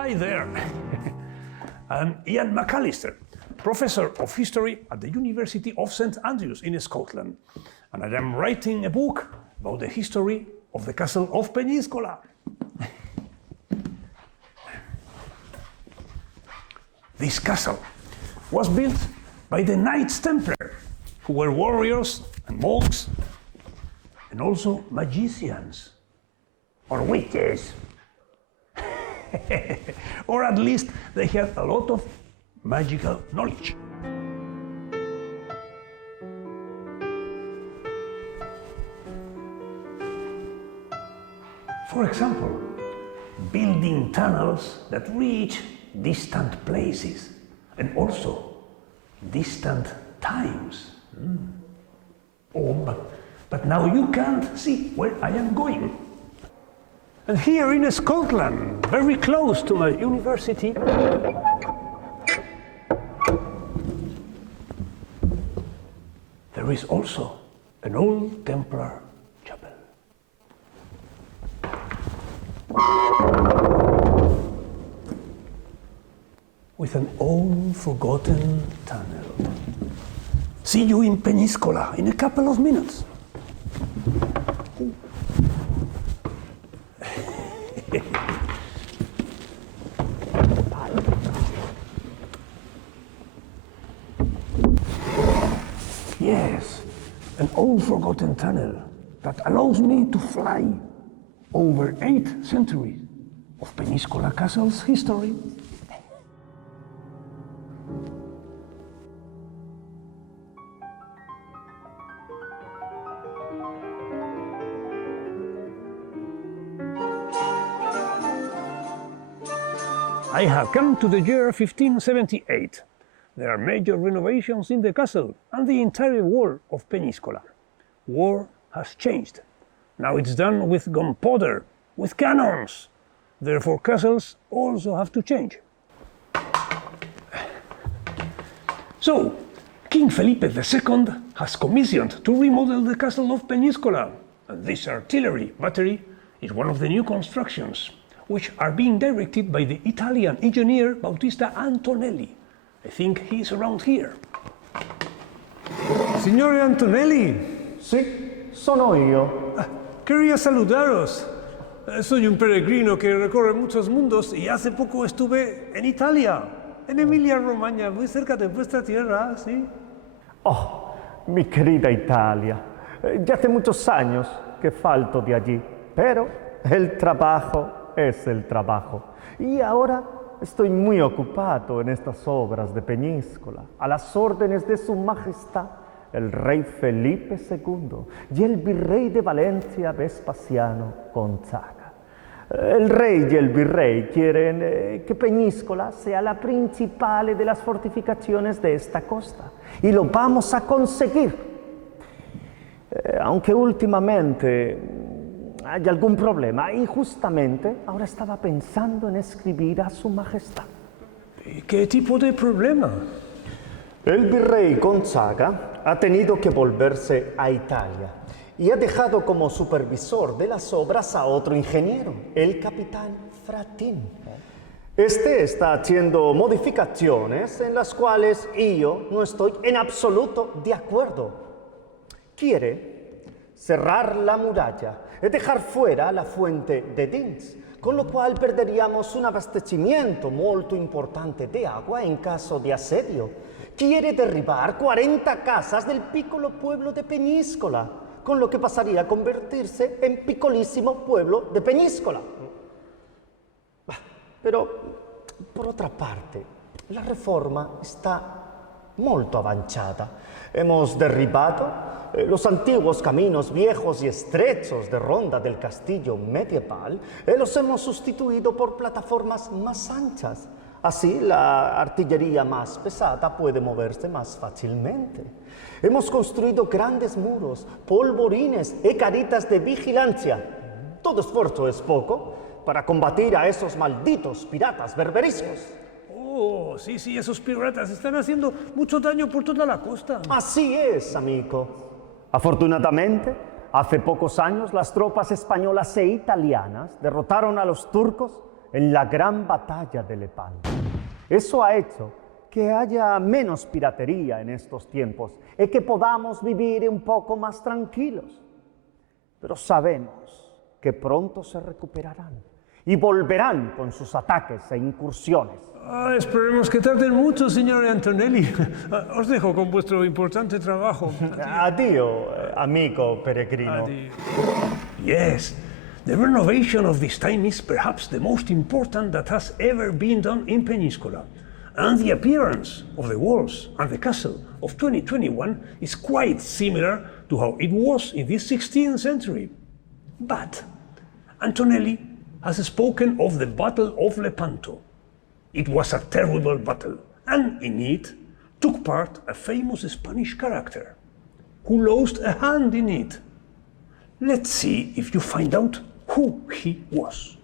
Hi there. I'm Ian McAllister, Professor of History at the University of St Andrews in Scotland, and I am writing a book about the history of the Castle of Peñíscola. This castle was built by the Knights Templar, who were warriors and monks, and also magicians, or witches. Or at least they had a lot of magical knowledge. For example, building tunnels that reach distant places and also distant times. Oh, but now you can't see where I am going. And here in Scotland, very close to my university, there is also an old Templar chapel. With an old forgotten tunnel. See you in Peñíscola in a couple of minutes. Yes, an old forgotten tunnel that allows me to fly over 8 centuries of Peñíscola Castle's history. I have come to the year 1578. There are major renovations in the castle and the entire wall of Peñíscola. War has changed. Now it's done with gunpowder, with cannons. Therefore, castles also have to change. So, King Felipe II has commissioned to remodel the castle of Peñíscola. And this artillery battery is one of the new constructions, which are being directed by the Italian engineer Bautista Antonelli. I think he's around here. Signore Antonelli. Sì, sono io. Quería saludaros. Soy un peregrino que recorre muchos mundos y hace poco estuve en Italia, en Emilia-Romagna, muy cerca de vuestra tierra, ¿sí? Oh, mi querida Italia. Ya hace muchos años que falto de allí, pero el trabajo es el trabajo. Y ahora estoy muy ocupado en estas obras de Peñíscola, a las órdenes de Su Majestad, el rey Felipe II y el virrey de Valencia, Vespasiano Gonzaga. El rey y el virrey quieren que Peñíscola sea la principal de las fortificaciones de esta costa, y lo vamos a conseguir. Aunque últimamente hay algún problema, y justamente ahora estaba pensando en escribir a Su Majestad. ¿Qué tipo de problema? El virrey Gonzaga ha tenido que volverse a Italia y ha dejado como supervisor de las obras a otro ingeniero, el capitán Fratin. Este está haciendo modificaciones en las cuales yo no estoy en absoluto de acuerdo. Quiere cerrar la muralla y dejar fuera la fuente de Dins, con lo cual perderíamos un abastecimiento molto importante de agua en caso de asedio. Quiere derribar 40 casas del piccolo pueblo de Peñíscola, con lo que pasaría a convertirse en piccolissimo pueblo de Peñíscola. Pero, por otra parte, la reforma está molto avanzada. Hemos derribado los antiguos caminos viejos y estrechos de ronda del castillo medieval y los hemos sustituido por plataformas más anchas. Así, la artillería más pesada puede moverse más fácilmente. Hemos construido grandes muros, polvorines y caritas de vigilancia. Todo esfuerzo es poco para combatir a esos malditos piratas berberiscos. Oh, sí, esos piratas están haciendo mucho daño por toda la costa. Así es, amigo. Afortunadamente, hace pocos años las tropas españolas e italianas derrotaron a los turcos en la gran batalla de Lepanto. Eso ha hecho que haya menos piratería en estos tiempos y que podamos vivir un poco más tranquilos. Pero sabemos que pronto se recuperarán y volverán con sus ataques e incursiones. Esperemos que tarden mucho, señor Antonelli. Os dejo con vuestro importante trabajo. Adiós, amigo peregrino. Adiós. Yes, the renovation of this time is perhaps the most important that has ever been done in Peñíscola. And the appearance of the walls and the castle of 2021 is quite similar to how it was in the 16th century. But Antonelli has spoken of the Battle of Lepanto. It was a terrible battle, and in it took part a famous Spanish character who lost a hand in it. Let's see if you find out who he was.